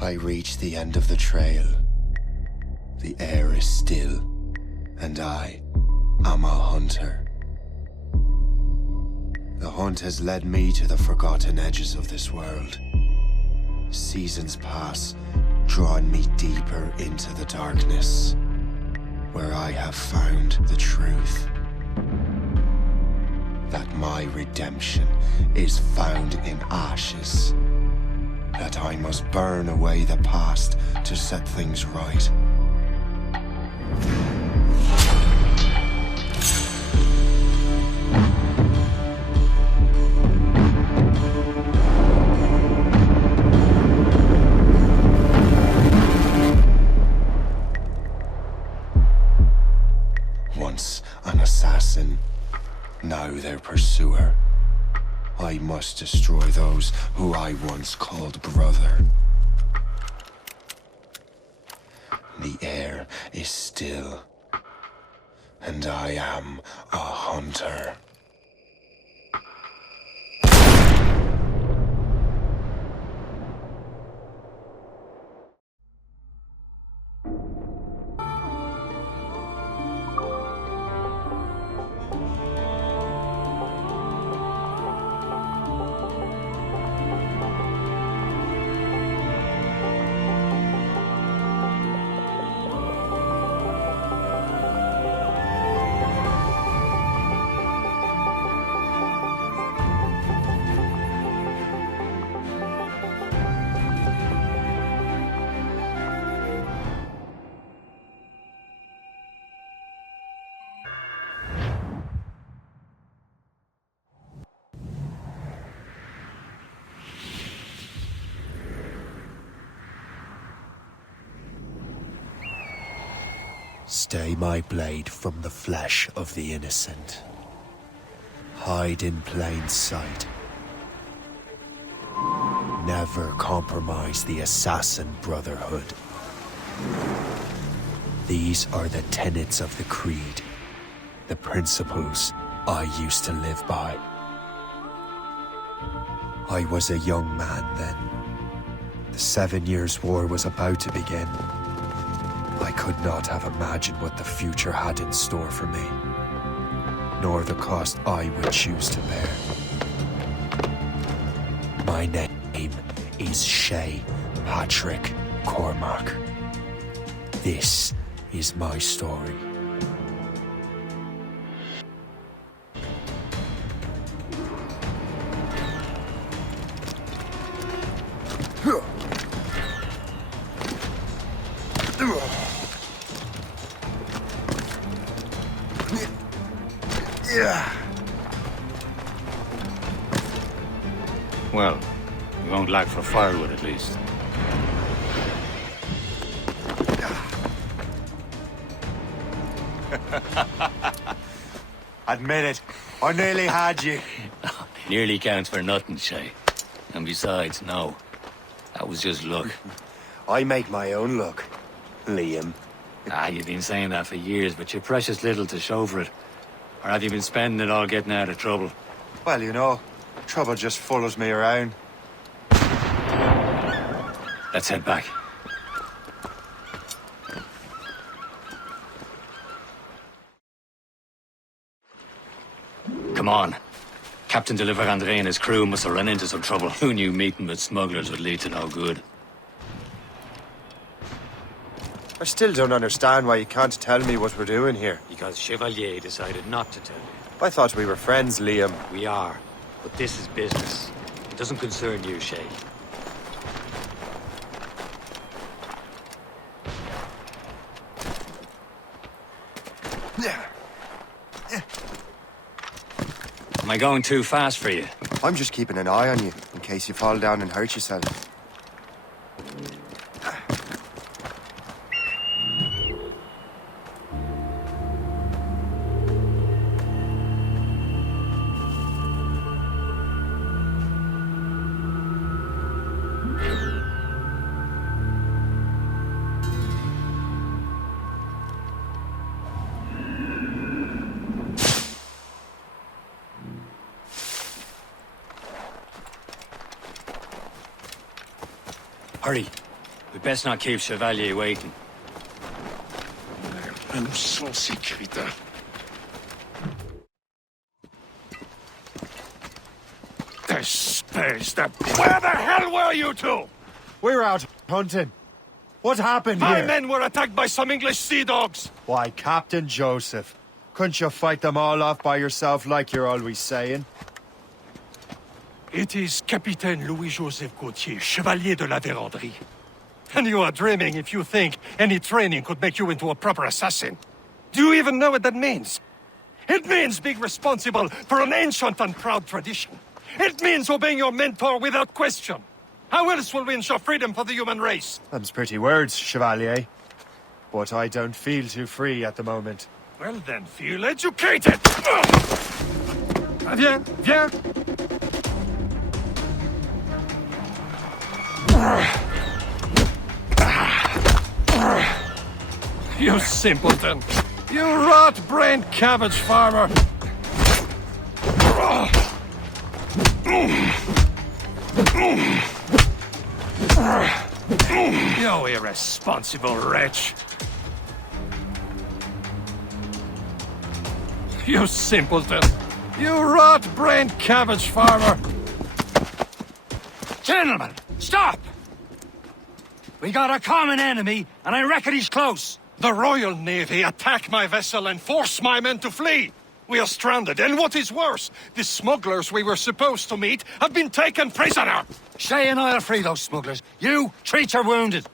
I reach the end of the trail. The air is still, and I am a hunter. The hunt has led me to the forgotten edges of this world. Seasons pass, drawing me deeper into the darkness, where I have found the truth. That my redemption is found in ashes. That I must burn away the past to set things right. Once an assassin, now their pursuer. I must destroy those who I once called brother. The air is still, and I am a hunter. Stay my blade from the flesh of the innocent. Hide in plain sight. Never compromise the Assassin Brotherhood. These are the tenets of the Creed, the principles I used to live by. I was a young man then. The 7 Years' War was about to begin. I could not have imagined what the future had in store for me, nor the cost I would choose to bear. My name is Shay Patrick Cormac. This is my story. Well, we won't lack for firewood at least. Admit it, I nearly had you. Nearly counts for nothing, Shay. And besides, no. That was just luck. I make my own luck, Liam. You've been saying that for years, but you're precious little to show for it. Or have you been spending it all getting out of trouble? Well, you know, trouble just follows me around. Let's head back. Come on. Captain de Andre and his crew must have run into some trouble. Who knew meeting with smugglers would lead to no good? I still don't understand why you can't tell me what we're doing here. Because Chevalier decided not to tell you. I thought we were friends, Liam. We are. But this is business. It doesn't concern you, Shay. Am I going too fast for you? I'm just keeping an eye on you, in case you fall down and hurt yourself. Hurry. We best not keep Chevalier waiting. Nous sommes sécuritaires. Where the hell were you two? We're out hunting. What happened My here? men were attacked by some English sea dogs. Why, Captain Joseph. Couldn't you fight them all off by yourself like you're always saying? It is Capitaine Louis-Joseph Gauthier, Chevalier de la Vérendrye. And you are dreaming if you think any training could make you into a proper assassin. Do you even know what that means? It means being responsible for an ancient and proud tradition. It means obeying your mentor without question. How else will we ensure freedom for the human race? Them's pretty words, Chevalier. But I don't feel too free at the moment. Well then, feel educated! Viens, viens! You simpleton! You rot-brained cabbage farmer! You irresponsible wretch! You simpleton! You rot-brained cabbage farmer! Gentlemen, stop! We got a common enemy, and I reckon he's close. The Royal Navy attack my vessel and force my men to flee! We are stranded, and what is worse, the smugglers we were supposed to meet have been taken prisoner! Shay and I'll free those smugglers. You, treat your wounded.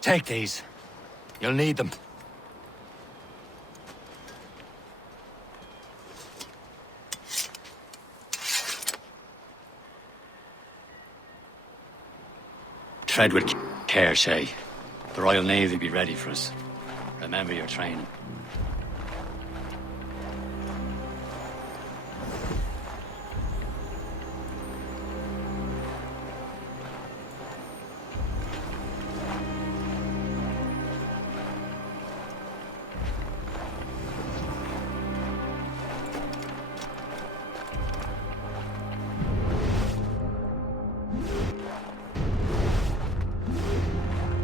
Take these. You'll need them. Tread with care, Shay. The Royal Navy will be ready for us. Remember your training.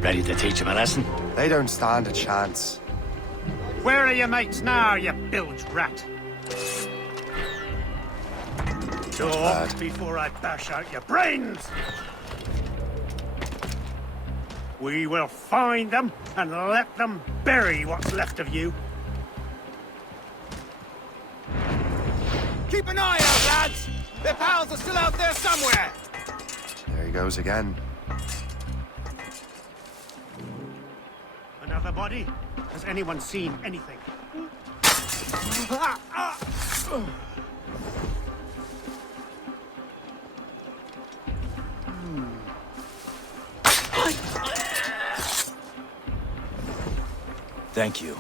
Ready to teach him a lesson? They don't stand a chance. Where are your mates now, you bilge rat? Talk before I bash out your brains! We will find them and let them bury what's left of you. Keep an eye out, lads! Their pals are still out there somewhere! There he goes again. Another body? Has anyone seen anything? Thank you.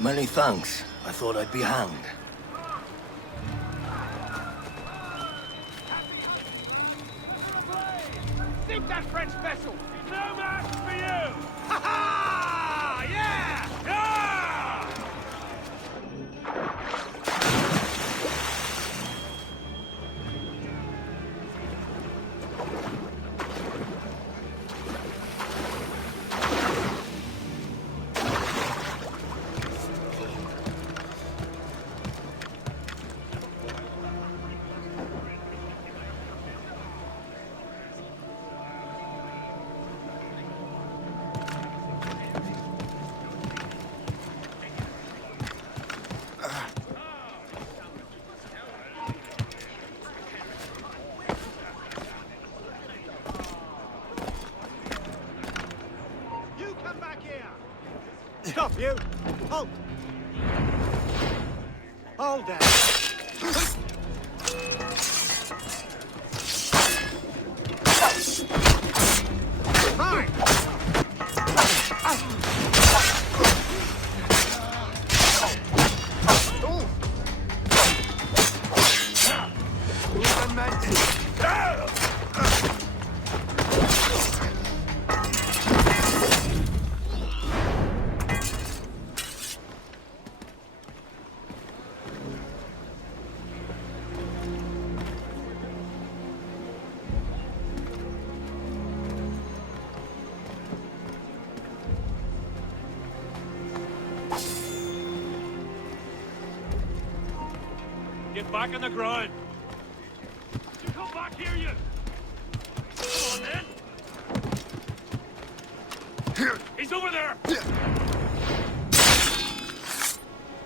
Many thanks. I thought I'd be hanged. Sink that French vessel! No match for you! Ha ha! Yeah! Yeah! Stop, you! Hold! Hold there! Mine! Get back on the ground. You come back here, you. Come on, then. He's over there.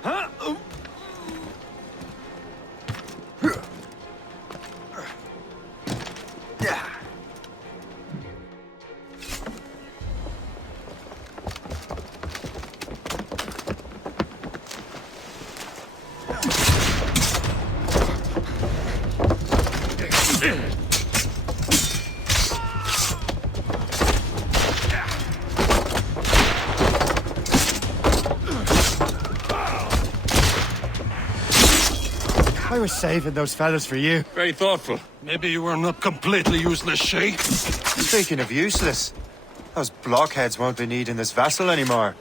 Huh? I was saving those fellas for you. Very thoughtful. Maybe you were not completely useless, Shay. Speaking of useless, those blockheads won't be needing this vessel anymore.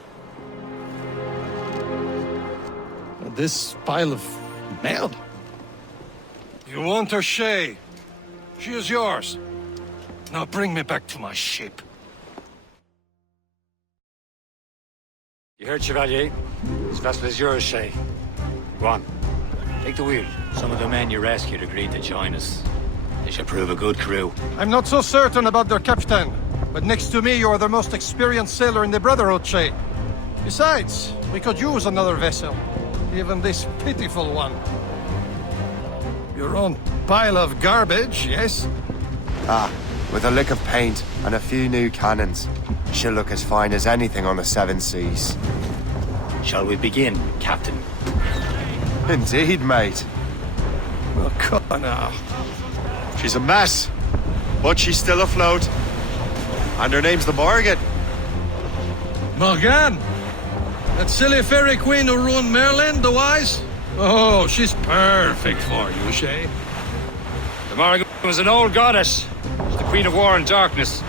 This pile of mail. You want her, Shay? She is yours. Now bring me back to my ship. You heard, Chevalier? This vessel is yours, Shay. Go on. Take the wheel. Some of the men you rescued agreed to join us. They should prove a good crew. I'm not so certain about their captain, but next to me you are the most experienced sailor in the Brotherhood, Shay. Besides, we could use another vessel. Even this pitiful one. Your own pile of garbage, yes? Ah, with a lick of paint and a few new cannons, she'll look as fine as anything on the Seven Seas. Shall we begin, Captain? Indeed, mate. Oh, come on now. She's a mess, but she's still afloat. And her name's the Morgan. Morgan? That silly fairy queen who ruined Merlin, the wise? Oh, she's perfect for you, Shay. The Morgan was an old goddess. She's the queen of war and darkness.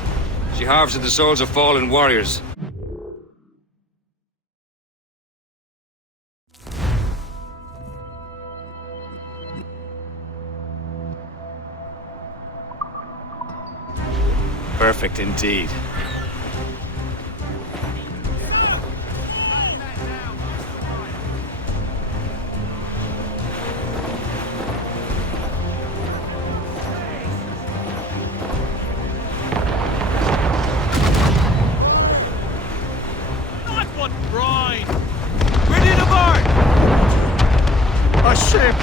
She harvested the souls of fallen warriors. Perfect indeed. Nice one, Brian. Ready to board. A ship!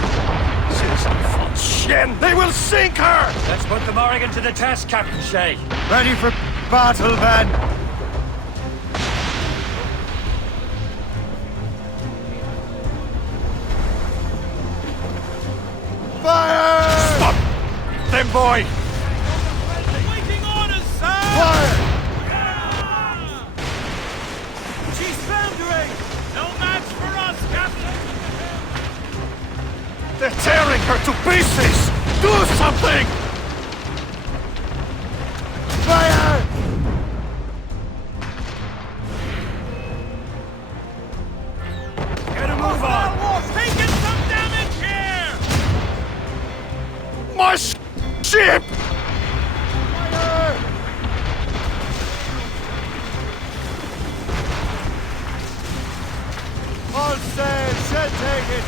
Citizen Shen! They will sink her! Let's put the Morgan to the test, Captain Shay. Ready for battle, men! Fire! Stop! Them boy! Waiting orders, sir. Fire! She's foundering. No match for us, Captain. They're tearing her to pieces! Do something! Fire! Get a move on. Taking some damage here. My ship! Fire! All sail, should take it.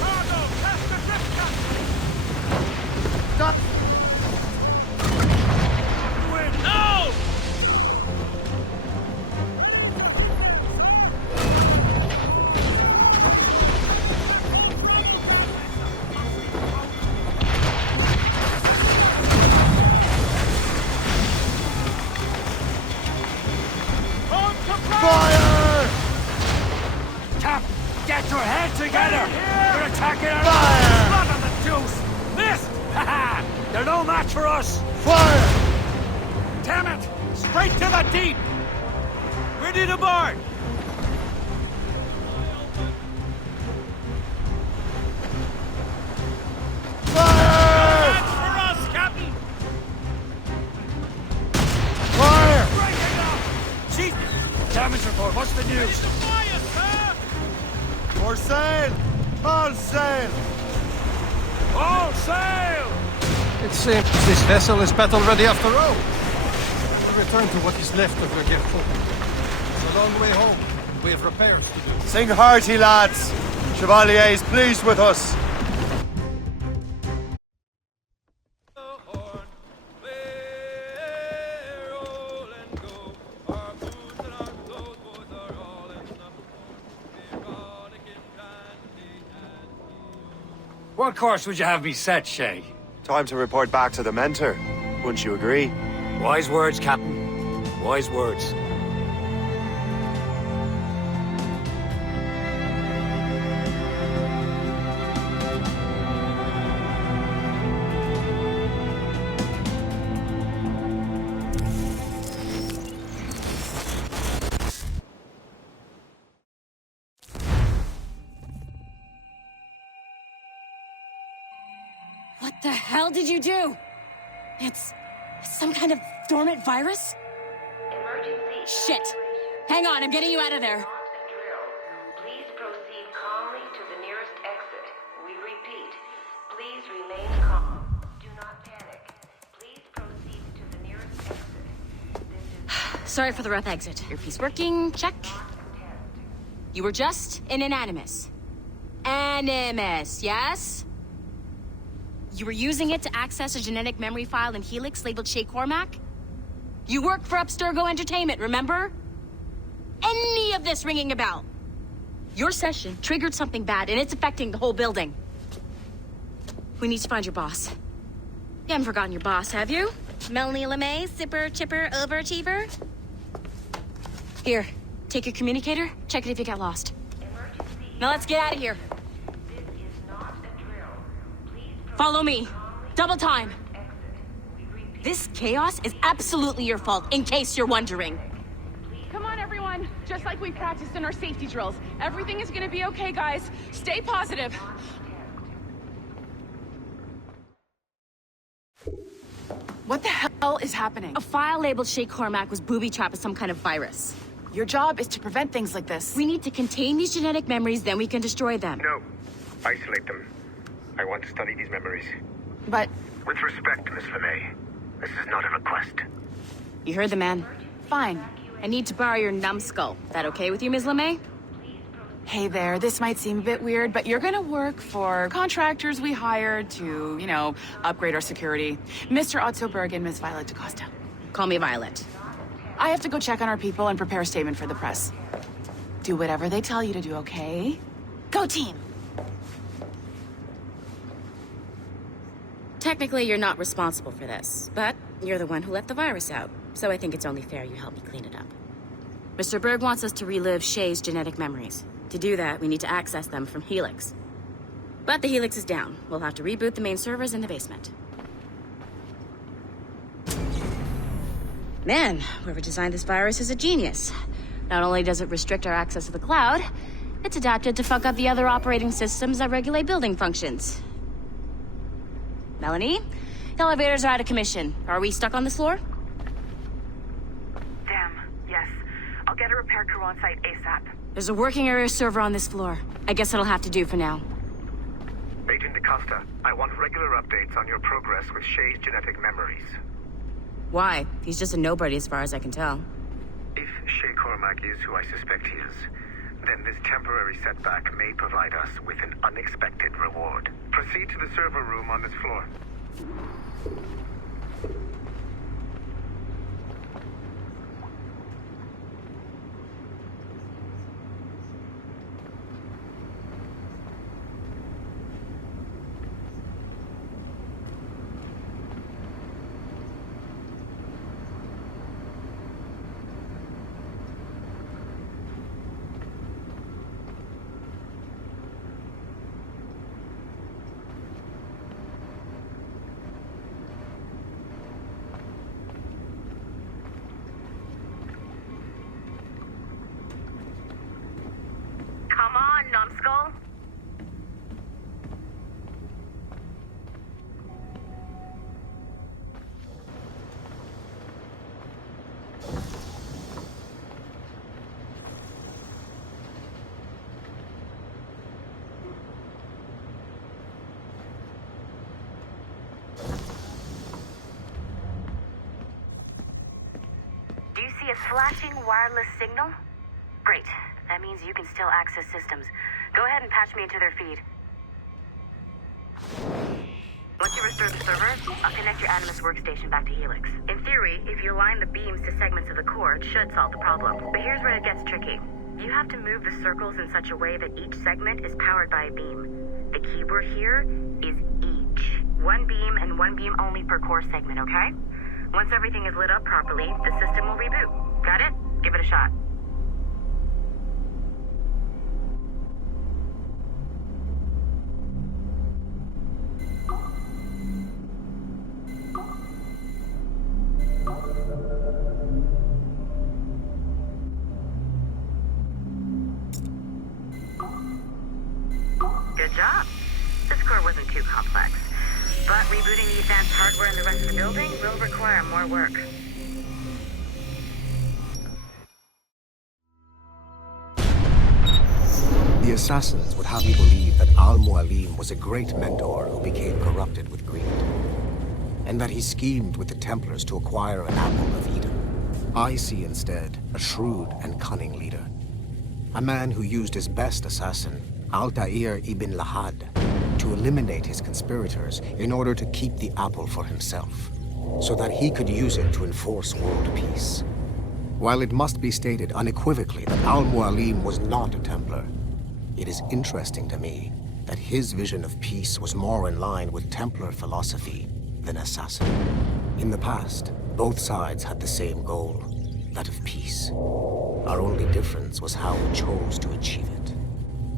Cargo, cast adrift, Fire! Cap, get your head together! We're attacking our Fire! blood on the deuce! Missed! Haha! They're no match for us! Fire! Damn it! Straight to the deep! Ready to board! Fire! That's for us, Captain! Fire! Break it up! Jesus! Damage report, what's the news? For sail! All sail! All sail! It seems this vessel is battle ready after all. We'll return to what is left of your gift. It's a long way home. We have repairs to do. Sing hearty, lads! Chevalier is pleased with us. What course would you have me set, Shay? Time to report back to the mentor. Wouldn't you agree? Wise words, Captain. Wise words. What the hell did you do? It's some kind of dormant virus? Emergency. Shit! Hang on, I'm getting you out of there. Not a drill. Please proceed calmly to the nearest exit. We repeat. Please remain calm. Do not panic. Please proceed to the nearest exit. This is Sorry for the rough exit. Earpiece working, check. not a test. You were just an animus. Animus, yes? You were using it to access a genetic memory file in Helix labeled Shay Cormac? You work for Abstergo Entertainment, remember? Any of this ringing a bell? Your session triggered something bad, and it's affecting the whole building. We need to find your boss. You haven't forgotten your boss, have you? Melanie LeMay, zipper, chipper, overachiever? Here, take your communicator, check it if you get lost. Emergency. Now let's get out of here. This is not a drill. Please proceed Follow me. calmly to Double the time. nearest exit. We repeat. This chaos is absolutely your fault, in case you're wondering. Come on, everyone. Just like we practiced in our safety drills. Everything is gonna be okay, guys. Stay positive. What the hell is happening? A file labeled Shay Cormac was booby-trapped with some kind of virus. Your job is to prevent things like this. We need to contain these genetic memories, then we can destroy them. No. Isolate them. I want to study these memories. But With respect, Miss LeMay, this is not a request. You heard the man. fine. I need to borrow your numbskull. That okay with you, Ms. LeMay? Hey there, this might seem a bit weird, but you're gonna work for contractors we hired to, upgrade our security. Mr. Otto Berg and Miss Violet DaCosta. Call me Violet. I have to go check on our people and prepare a statement for the press. Do whatever they tell you to do, okay? Go team! Technically, you're not responsible for this, but you're the one who let the virus out, so I think it's only fair you help me clean it up. Mr. Berg wants us to relive Shay's genetic memories. To do that, we need to access them from Helix. But the Helix is down. We'll have to reboot the main servers in the basement. Man, whoever designed this virus is a genius. Not only does it restrict our access to the cloud, it's adapted to fuck up the other operating systems that regulate building functions. Melanie? The elevators are out of commission. Are we stuck on this floor? Damn, yes. I'll get a repair crew on site ASAP. There's a working area server on this floor. I guess it'll have to do for now. Agent DaCosta, I want regular updates on your progress with Shay's genetic memories. Why? He's just a nobody as far as I can tell. If Shay Cormac is who I suspect he is, then this temporary setback may provide us with an unexpected reward. Proceed to the server room on this floor. is flashing wireless signal? Great. That means you can still access systems. Go ahead and patch me into their feed. Once you restore the server, I'll connect your Animus workstation back to Helix. In theory, if you align the beams to segments of the core, it should solve the problem. But here's where it gets tricky. You have to move the circles in such a way that each segment is powered by a beam. The keyword here is each. One beam and one beam only per core segment, okay? Once everything is lit up properly, the system will reboot. Got it? Give it a shot. Good job. This core wasn't too complex, but rebooting the advanced hardware in the rest of the building will require more work. The Assassins would have you believe that Al-Mualim was a great mentor who became corrupted with greed, and that he schemed with the Templars to acquire an apple of Eden. I see instead a shrewd and cunning leader, a man who used his best assassin, Altair ibn Lahad, to eliminate his conspirators in order to keep the apple for himself, so that he could use it to enforce world peace. While it must be stated unequivocally that Al-Mualim was not a Templar, it is interesting to me that his vision of peace was more in line with Templar philosophy than Assassin. In the past, both sides had the same goal, that of peace. Our only difference was how we chose to achieve it.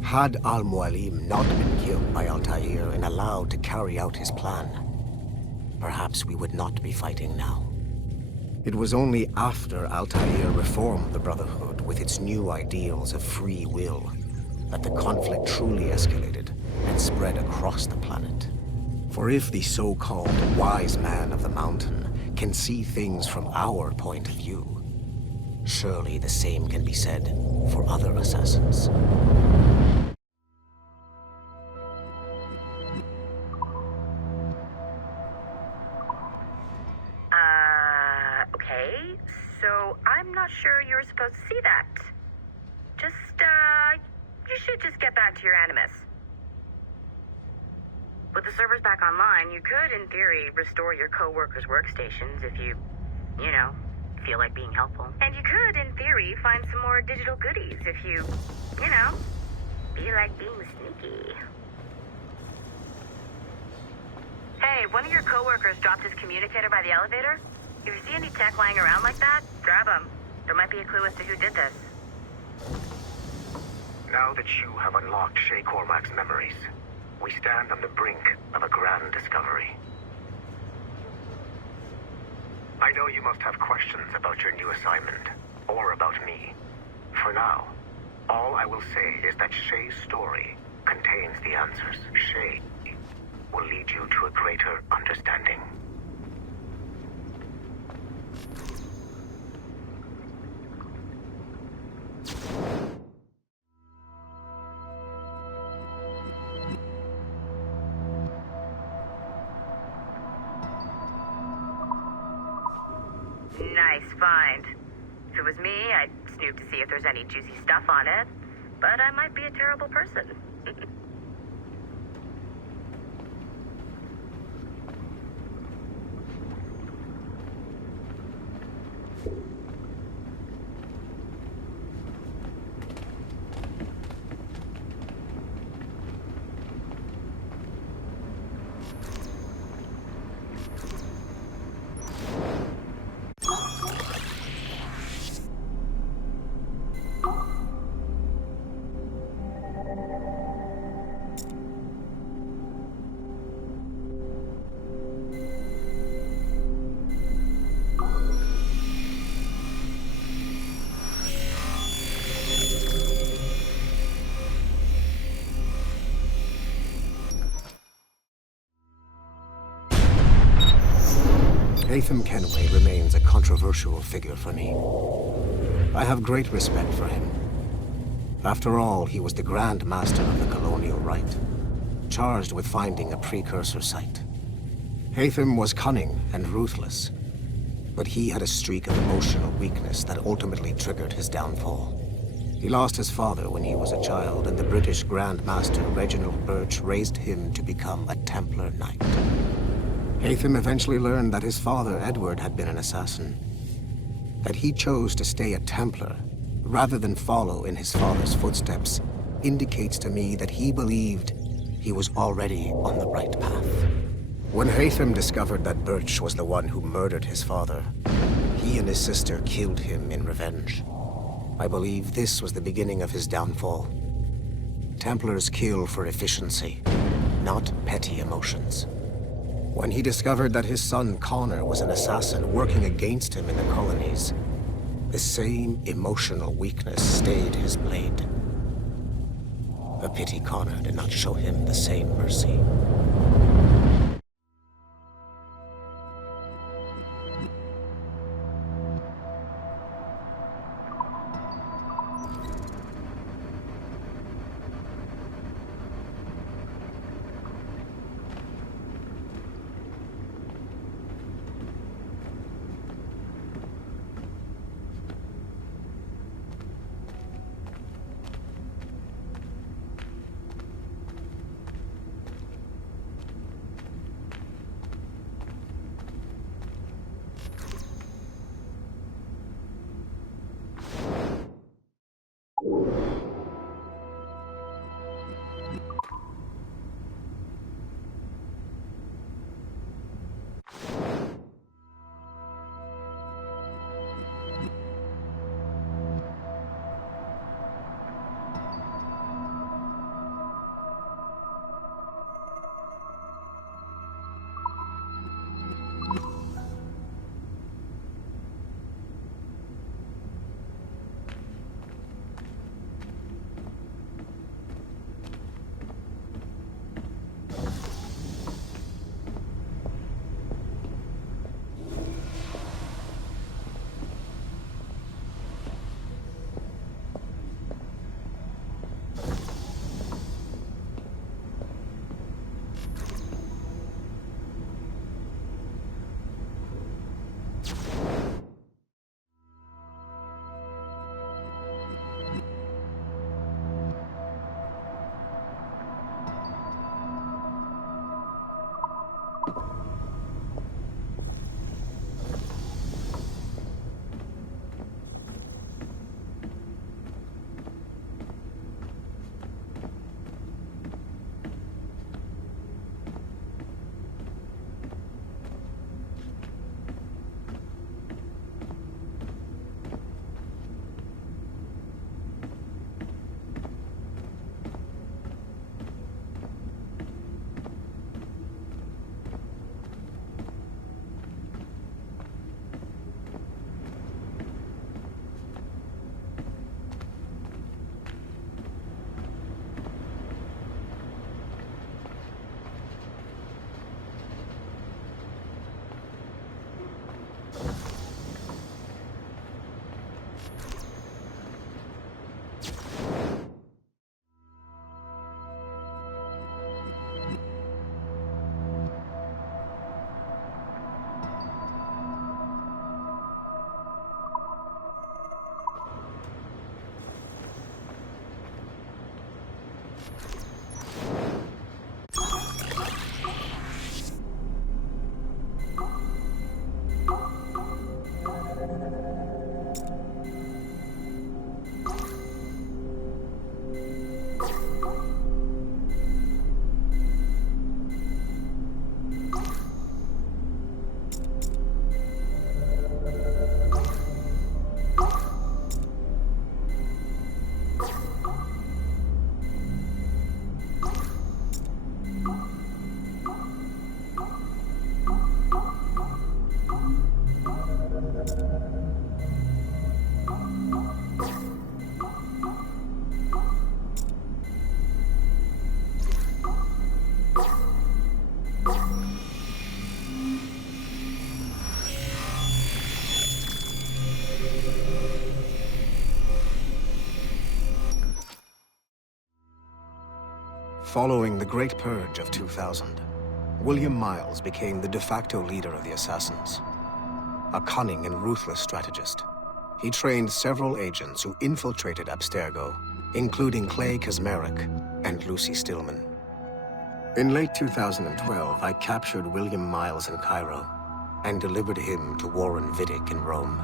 Had Al-Mualim not been killed by Altair and allowed to carry out his plan, perhaps we would not be fighting now. It was only after Altair reformed the Brotherhood with its new ideals of free will that the conflict truly escalated and spread across the planet. For if the so-called wise man of the mountain can see things from our point of view, surely the same can be said for other assassins. Okay, so I'm not sure you're supposed to see that. You should just get back to your Animus. With the servers back online, you could, in theory, restore your co-workers' workstations if you feel like being helpful. And you could, in theory, find some more digital goodies if you feel like being sneaky. Hey, one of your co-workers dropped his communicator by the elevator. If you see any tech lying around like that, grab them. There might be a clue as to who did this. Now that you have unlocked Shay Cormac's memories, we stand on the brink of a grand discovery. I know you must have questions about your new assignment, or about me. For now, all I will say is that Shay's story contains the answers. Shay will lead you to a greater understanding. Nice find. If it was me, I'd snoop to see if there's any juicy stuff on it. But I might be a terrible person. Haytham Kenway remains a controversial figure for me. I have great respect for him. After all, he was the Grand Master of the Colonial Rite, charged with finding a precursor site. Haytham was cunning and ruthless, But he had a streak of emotional weakness that ultimately triggered his downfall. He lost his father when he was a child, and the British Grand Master Reginald Birch raised him to become a Templar Knight. Haytham eventually learned that his father, Edward, had been an assassin. That he chose to stay a Templar, rather than follow in his father's footsteps, indicates to me that he believed he was already on the right path. When Haytham discovered that Birch was the one who murdered his father, he and his sister killed him in revenge. I believe this was the beginning of his downfall. Templars kill for efficiency, not petty emotions. When he discovered that his son Connor was an assassin working against him in the colonies, the same emotional weakness stayed his blade. A pity Connor did not show him the same mercy. Following the Great Purge of 2000, William Miles became the de facto leader of the Assassins. a cunning and ruthless strategist. He trained several agents who infiltrated Abstergo, including Clay Kazmarek and Lucy Stillman. In late 2012, I captured William Miles in Cairo and delivered him to Warren Vidic in Rome.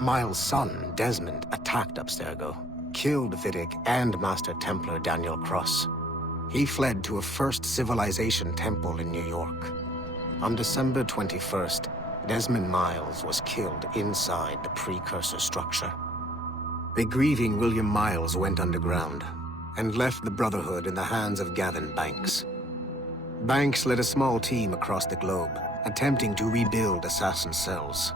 Miles' son, Desmond, attacked Abstergo, killed Vidic and Master Templar Daniel Cross. He fled to a First Civilization temple in New York. On December 21st, Desmond Miles was killed inside the precursor structure. The grieving William Miles went underground and left the Brotherhood in the hands of Gavin Banks. Banks led a small team across the globe, attempting to rebuild assassin cells.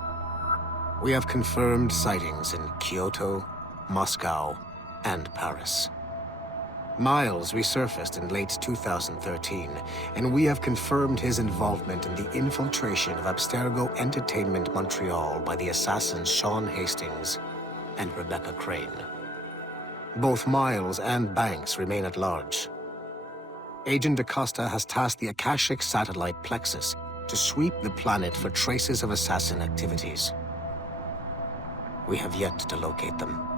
We have confirmed sightings in Kyoto, Moscow, and Paris. Miles resurfaced in late 2013, and we have confirmed his involvement in the infiltration of Abstergo Entertainment Montreal by the assassins Sean Hastings and Rebecca Crane. Both Miles and Banks remain at large. Agent Acosta has tasked the Akashic satellite Plexus to sweep the planet for traces of assassin activities. We have yet to locate them.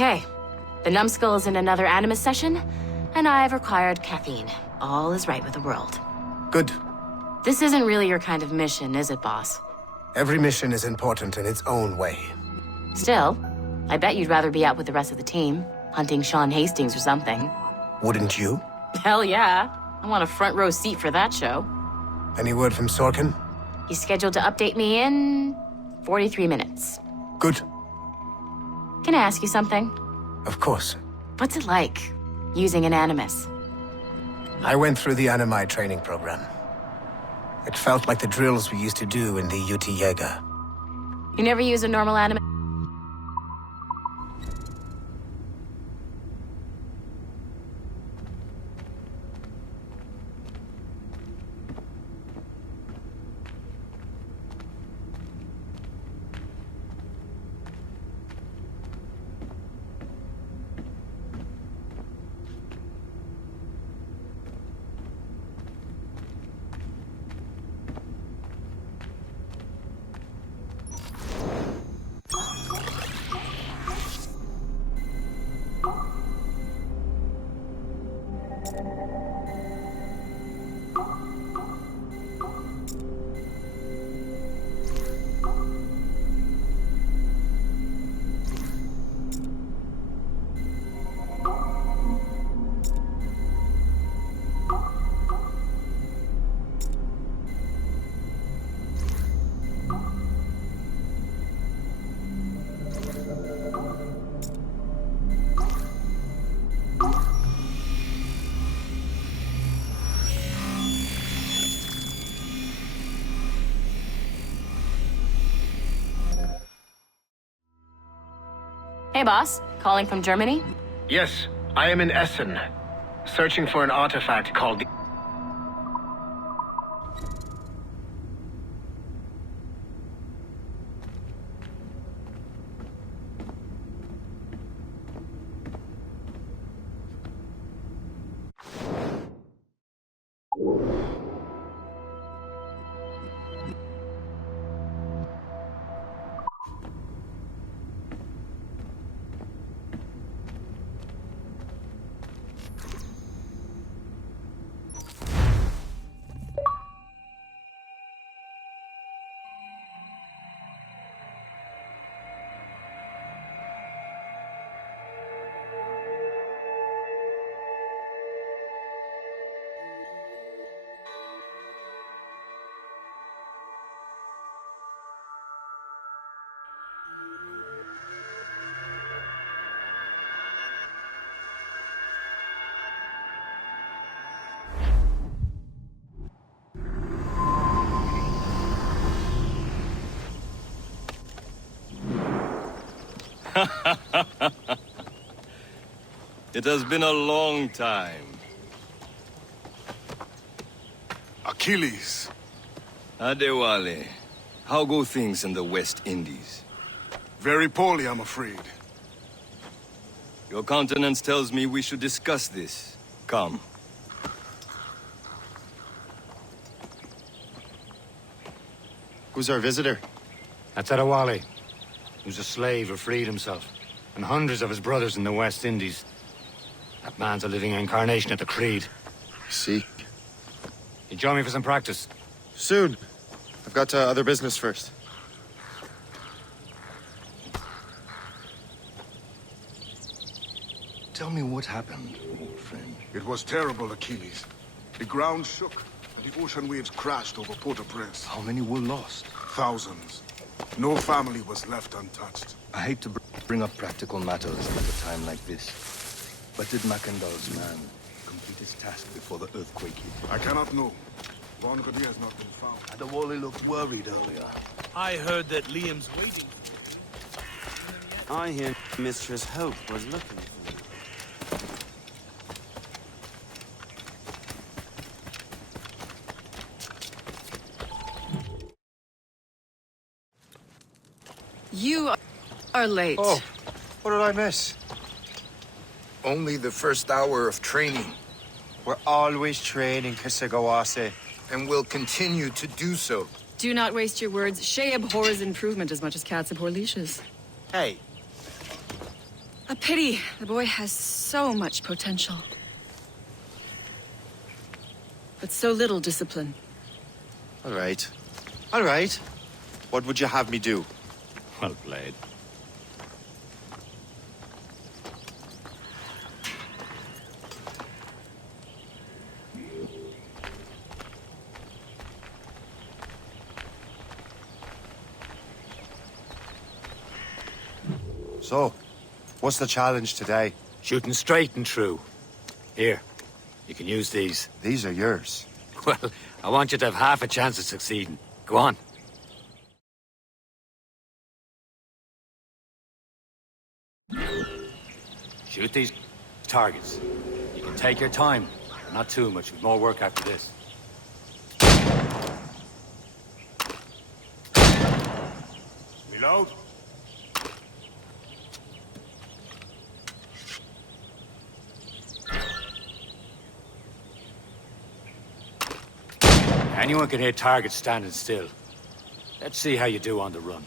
Okay, the numbskull is in another Animus session, and I've required caffeine. All is right with the world. Good. This isn't really your kind of mission, is it, boss? Every mission is important in its own way. Still, I bet you'd rather be out with the rest of the team, hunting Sean Hastings or something. Wouldn't you? Hell yeah. I want a front row seat for that show. Any word from Sorkin? He's scheduled to update me in 43 minutes. Good. Can I ask you something? Of course. What's it like, using an Animus? I went through the Animi training program. It felt like the drills we used to do in the UT Jaeger. You never use a normal Animus? Hey, boss. Calling from Germany? Yes, I am in Essen, searching for an artifact called the... It has been a long time. Achilles. Adewale, how go things in the West Indies? Very poorly, I'm afraid. Your countenance tells me we should discuss this. Come. Who's our visitor? That's Adewale, who's a slave who freed himself, and hundreds of his brothers in the West Indies. That man's a living incarnation of the Creed. I see. You join me for some practice? Soon. I've got other business first. Tell me what happened, old friend. It was terrible, Achilles. The ground shook, and the ocean waves crashed over Port-au-Prince. How many were lost? Thousands. No family was left untouched. I hate to bring up practical matters at a time like this. But did Mackandal's man complete his task before the earthquake hit? I cannot know. Von Godier has not been found. Adewale looked worried earlier. I heard that Liam's waiting. I hear Mistress Hope was looking for you. You are late. Oh, what did I miss? Only the first hour of training. We're always training, Kisagawase. And will continue to do so. Do not waste your words. Shay abhors improvement as much as cats abhor leashes. Hey. A pity. The boy has so much potential. But so little discipline. All right. All right. What would you have me do? Well played. So, what's the challenge today? Shooting straight and true. Here, you can use these. These are yours. Well, I want you to have half a chance of succeeding. Go on. Shoot these targets. You can take your time. Not too much. We've more work after this. Reload. Anyone can hit targets standing still. Let's see how you do on the run.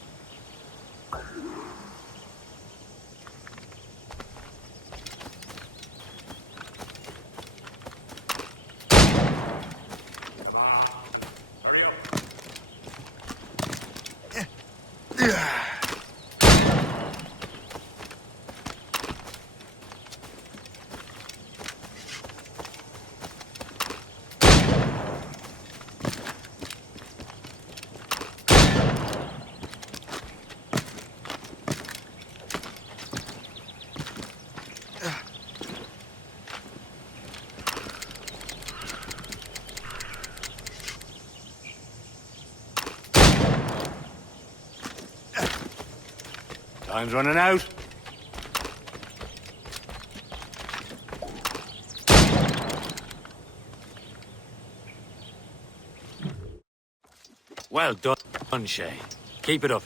Time's running out. Well done, Shay. Keep it up.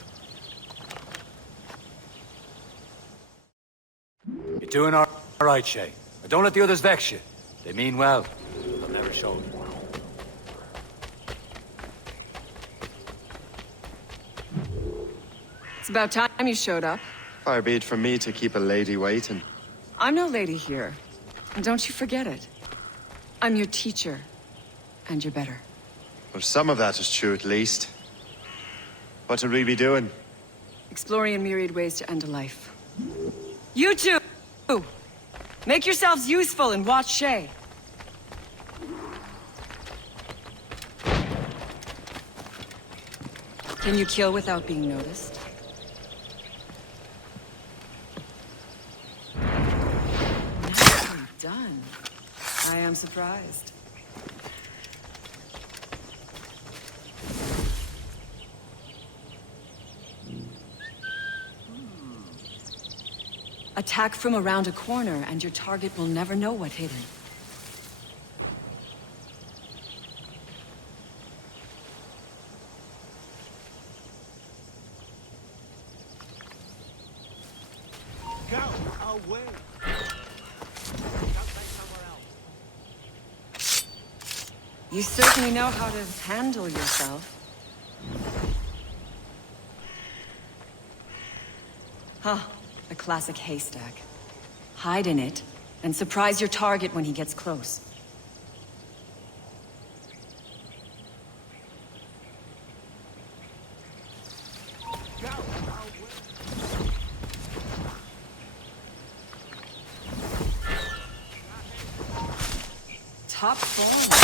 You're doing all right, Shay. But don't let the others vex you. They mean well. They'll never show it. It's about time you showed up. Far be it from me to keep a lady waiting. I'm no lady here. And don't you forget it. I'm your teacher. And you're better. Well, some of that is true at least. What would we be doing? Exploring a myriad ways to end a life. You two! Make yourselves useful and watch Shay. Can you kill without being noticed? Nicely done. I am surprised. Attack from around a corner, and your target will never know what hit him. Go away. You certainly know how to handle yourself. Huh. A classic haystack. Hide in it, and surprise your target when he gets close. Top form.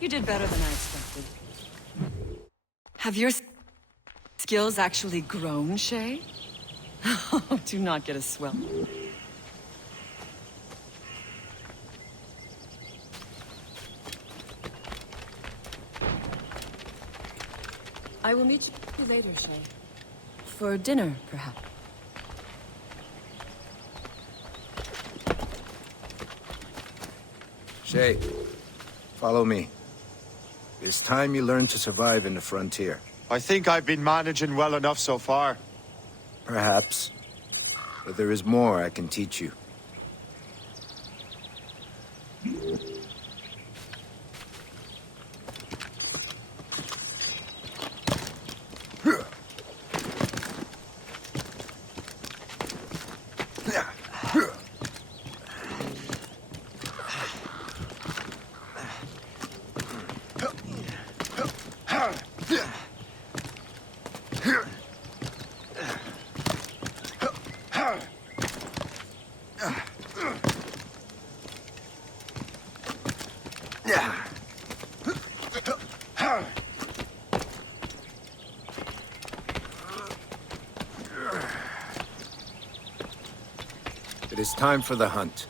You did better than I expected. Have your skills actually grown, Shay? Do not get a swell. I will meet you later, Shay. For dinner, perhaps. Shay, follow me. It's time you learn to survive in the frontier. I think I've been managing well enough so far. Perhaps. But there is more I can teach you. It is time for the hunt.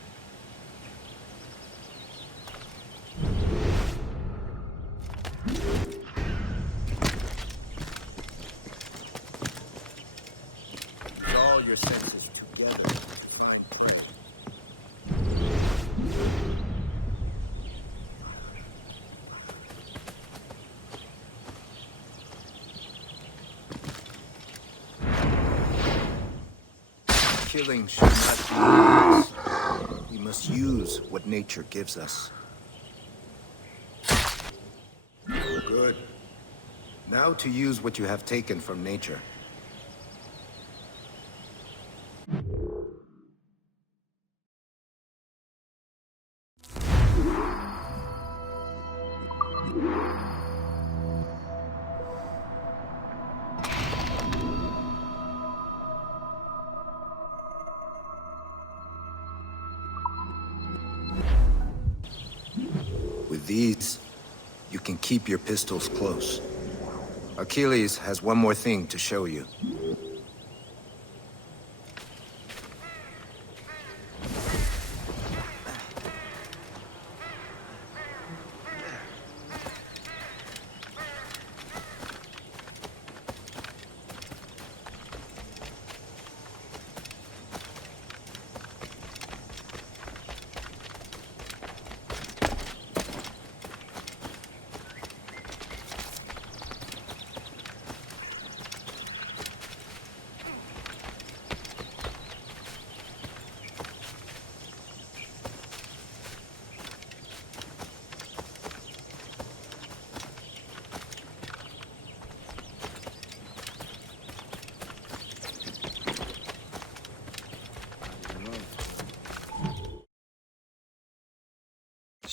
Use all your senses together. Killing should not be useless. We must use what nature gives us. Good. Now to use what you have taken from nature. With these, you can keep your pistols close. Achilles has one more thing to show you.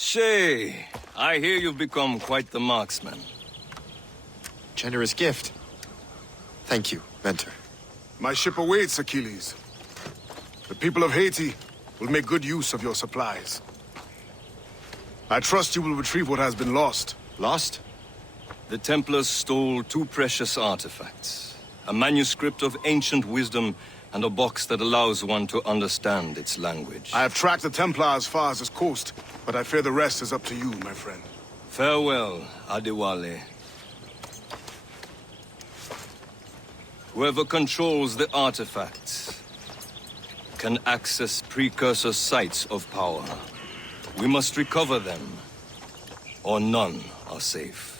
Shay, I hear you've become quite the marksman. Generous gift. Thank you, Mentor. My ship awaits, Achilles. The people of Haiti will make good use of your supplies. I trust you will retrieve what has been lost. Lost? The Templars stole 2 precious artifacts. A manuscript of ancient wisdom and a box that allows one to understand its language. I have tracked the Templar as far as this coast, but I fear the rest is up to you, my friend. Farewell, Adewale. Whoever controls the artifacts can access precursor sites of power. We must recover them, or none are safe.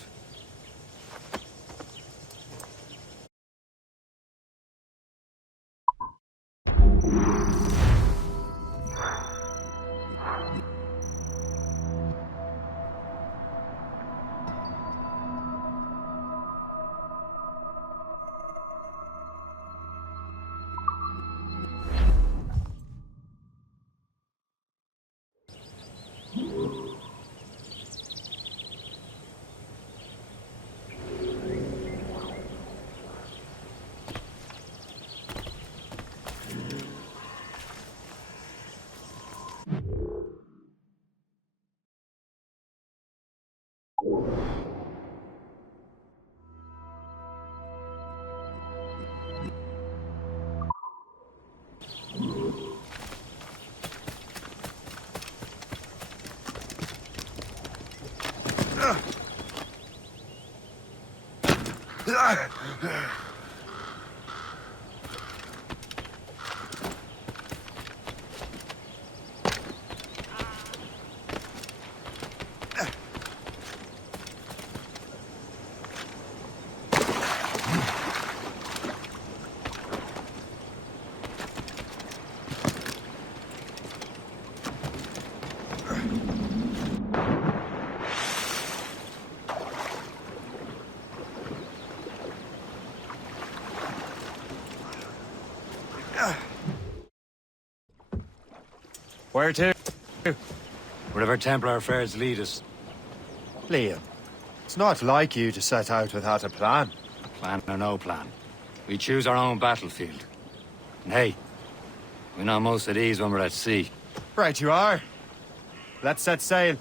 Where to? Wherever Templar affairs lead us. Liam, it's not like you to set out without a plan. Plan or no plan. We choose our own battlefield. And hey, we know most of these when we're at sea. Right you are. Let's set sail.